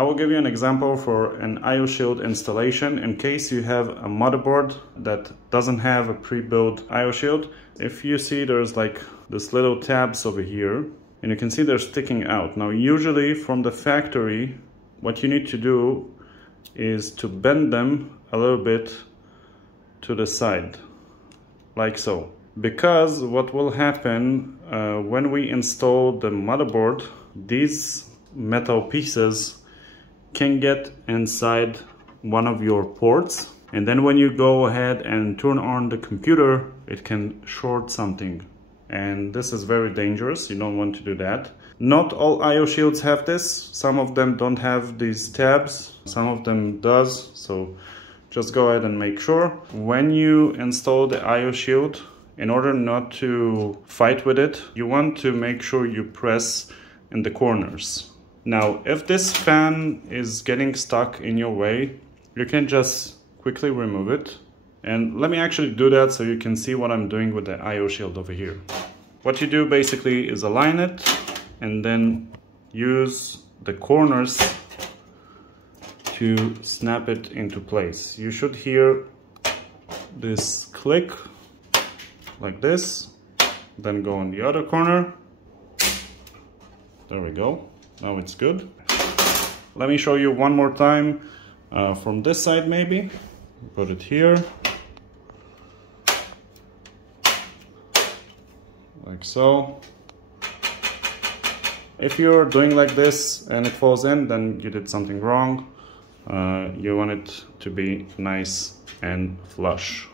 I will give you an example for an IO shield installation in case you have a motherboard that doesn't have a pre-built IO shield. If you see there's like this little tabs over here, and you can see they're sticking out. Now usually from the factory, what you need to do is to bend them a little bit to the side, like so. Because what will happen when we install the motherboard, these metal pieces can get inside one of your ports, and then when you go ahead and turn on the computer, it can short something, and this is very dangerous. You don't want to do that. Not all IO shields have this. Some of them don't have these tabs, some of them does, so just go ahead and make sure. When you install the IO shield, in order not to fight with it, you want to make sure you press in the corners. Now, if this fan is getting stuck in your way, you can just quickly remove it. And let me actually do that so you can see what I'm doing with the IO shield over here. What you do basically is align it and then use the corners to snap it into place. You should hear this click like this, then go on the other corner. There we go. Now it's good. Let me show you one more time from this side maybe. Put it here. Like so. If you're doing like this and it falls in, then you did something wrong. You want it to be nice and flush.